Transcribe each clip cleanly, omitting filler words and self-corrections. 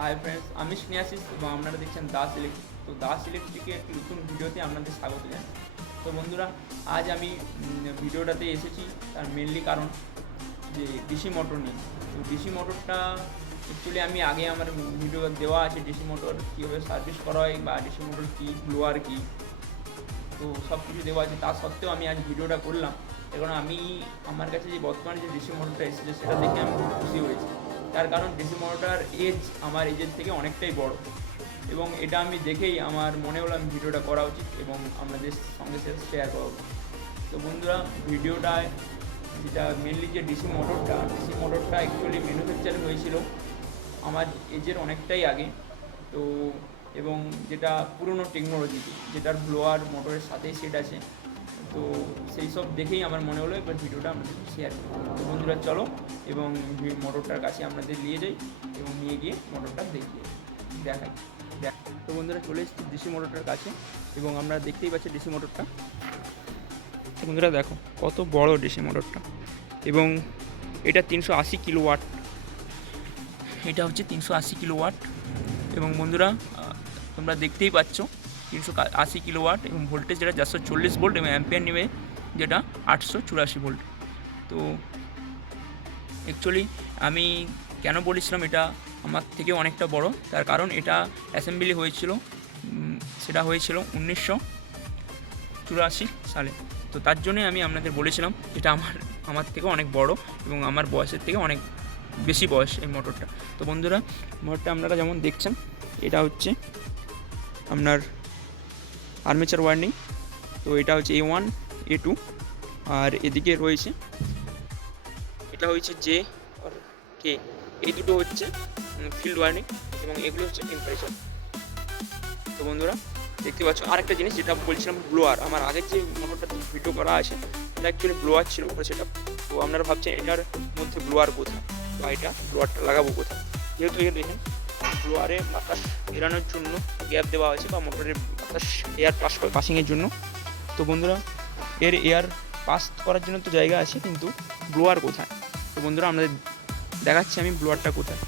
Hi friends, আমি স্নেহাশিস এবং আপনারা দেখছেন দাস ইলেকট্রিক। তো দাস ইলেকট্রিকে একটি নতুন ভিডিওতে আপনাদের স্বাগত জানাই। তো বন্ধুরা, আজ আমি ভিডিওটাতে এসেছি তার মেনলি কারণ যে ডিসি মোটর নিয়ে। তো ডিসি মোটরটা অ্যাকচুয়ালি আমি আগে আমার ভিডিও দেওয়া আছে, ডিসি মোটর কীভাবে সার্ভিস করা হয় বা ডিসি মোটর কী, ব্লোয়ার কী, তো সব কিছু দেওয়া আছে। তা সত্ত্বেও আমি আজ ভিডিওটা করলাম কারণ আমার কাছে যে বর্তমানে যে ডিসি মোটরটা এসেছে সেটা দেখে আমি খুব খুশি হয়েছি। তার কারণ ডিসি মোটরটার এজ আমার এজের থেকে অনেকটাই বড়, এবং এটা আমি দেখেই আমার মনে হলো আমি ভিডিওটা করা উচিত এবং আপনাদের সঙ্গে শেয়ার করা উচিত। তো বন্ধুরা, ভিডিওটায় যেটা মেনলি যে ডিসি মোটরটা অ্যাকচুয়ালি ম্যানুফ্যাকচার হয়েছিল আমার এজের অনেকটাই আগে। তো এবং যেটা পুরনো টেকনোলজিতে, যেটার ব্লোয়ার মোটরের সাথেই সেট আছে। তো সেই সব দেখেই আমার মনে হলো একবার ভিডিওটা আপনাদের শেয়ার করি। তো বন্ধুরা চলো এবং মোটরটার কাছে আপনাদের নিয়ে যাই এবং নিয়ে গিয়ে মোটরটা দেখাই। তো বন্ধুরা, চলে এসেছি ডিসি মোটরটার কাছে এবং আমরা দেখতেই পাচ্ছি ডিসি মোটরটা। বন্ধুরা দেখো কত বড় ডিসি মোটরটা, এবং এটা 380 কিলোওয়াট। এটা হচ্ছে 380 কিলোওয়াট, এবং বন্ধুরা তোমরা দেখতেই পাচ্ছ 380 কিলোওয়াট, এবং ভোল্টেজ যেটা 440 ভোল্ট, এবং অ্যাম্পিয়ার নেবে যেটা 884 ভোল্ট। তো অ্যাকচুয়ালি আমি কেন বলেছিলাম এটা আমার থেকে অনেকটা বড়, তার কারণ এটা অ্যাসেম্বলি হয়েছিল, সেটা হয়েছিল 1984 সালে। তো তার জন্যই আমি আপনাদের বলেছিলাম এটা আমার থেকে অনেক বড় এবং আমার বয়সের থেকে অনেক বেশি বয়স এই মোটরটা। তো বন্ধুরা, মোটরটা আপনারা যেমন দেখছেন, এটা হচ্ছে আপনার আর্মেচার ওয়ার্নিং। তো এটা হচ্ছে A1 A2, আর এদিকে রয়েছে এটা হচ্ছে J আর K। এই দুটো হচ্ছে ফিল্ড ওয়ার্নিং, এবং এগুলো হচ্ছে টেম্পারেচার। তো বন্ধুরা দেখতে পাচ্ছ আরেকটা জিনিস যেটা বলছিলাম, ব্লোয়ার। আমার আগের যে মোটরটা ভিডিও করা আছে এটা অ্যাকচুয়ালি ব্লোয়ার ছিল সেটা। তো আপনারা ভাবছেন এটার মধ্যে ব্লোয়ার কোথায় বা এটা ব্লোয়ারটা লাগাবো কোথায়, যেহেতু এটা দেখেন ব্লোয়ারে বাতাস এড়ানোর জন্য গ্যাপ দেওয়া হয়েছে, বা মোটরের বাতাস এয়ার পাসিংয়ের জন্য। তো বন্ধুরা, এর এয়ার পাস করার জন্য তো জায়গা আছে, কিন্তু ব্লোয়ার কোথায়? তো বন্ধুরা আপনাদের দেখাচ্ছি আমি ব্লোয়ারটা কোথায়।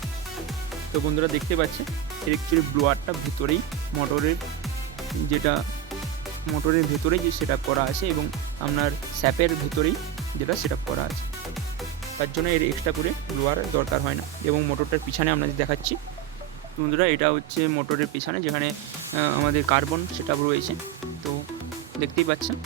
তো বন্ধুরা দেখতে পাচ্ছেন এর অ্যাকচুয়ালি ব্লোয়ারটা ভিতরেই মোটরের ভেতরেই যে সেট আপ করা আছে, এবং আপনার স্যাপের ভেতরেই যেটা সেট আপ করা আছে। তার জন্য এর এক্সট্রা করে ব্লোয়ার দরকার হয় না। এবং মোটরটার পিছনে আপনাদের দেখাচ্ছি বন্ধুরা, এটা হচ্ছে মোটরের পিছনে যেখানে আমাদের কার্বন সেট আপ রয়েছে। তো দেখতেই পাচ্ছেন